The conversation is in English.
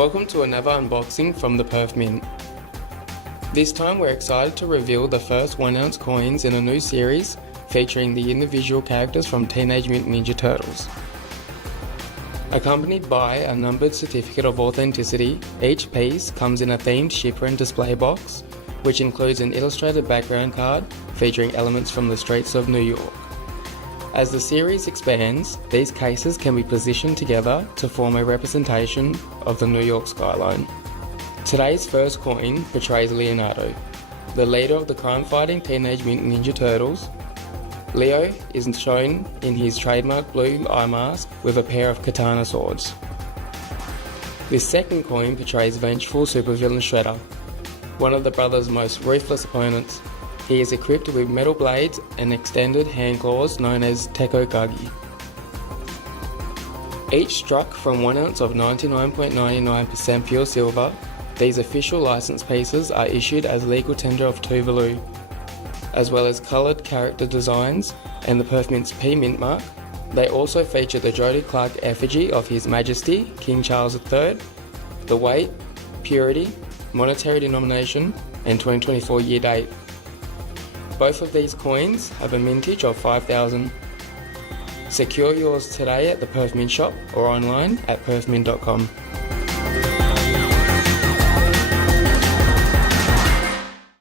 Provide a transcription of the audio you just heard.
Welcome to another unboxing from the Perth Mint. This time we're excited to reveal the first 1-ounce coins in a new series featuring the individual characters from Teenage Mutant Ninja Turtles. Accompanied by a numbered certificate of authenticity, each piece comes in a themed shipper and display box, which includes an illustrated background card featuring elements from the streets of New York. As the series expands, these cases can be positioned together to form a representation of the New York skyline. Today's first coin portrays Leonardo, the leader of the crime-fighting Teenage Mutant Ninja Turtles. Leo is shown in his trademark blue eye mask with a pair of katana swords. This second coin portrays vengeful supervillain Shredder, one of the brothers' most ruthless opponents. He is equipped with metal blades and extended hand claws known as tekokagi. Each struck from 1 ounce of 99.99% pure silver, these official license pieces are issued as legal tender of 2 value, as well as coloured character designs and the Perth Mint's P Mint mark. They also feature the Jody Clark effigy of His Majesty King Charles III, the weight, purity, monetary denomination and 2024 year date. Both of these coins have a mintage of 5,000. Secure yours today at the Perth Mint shop or online at perthmint.com.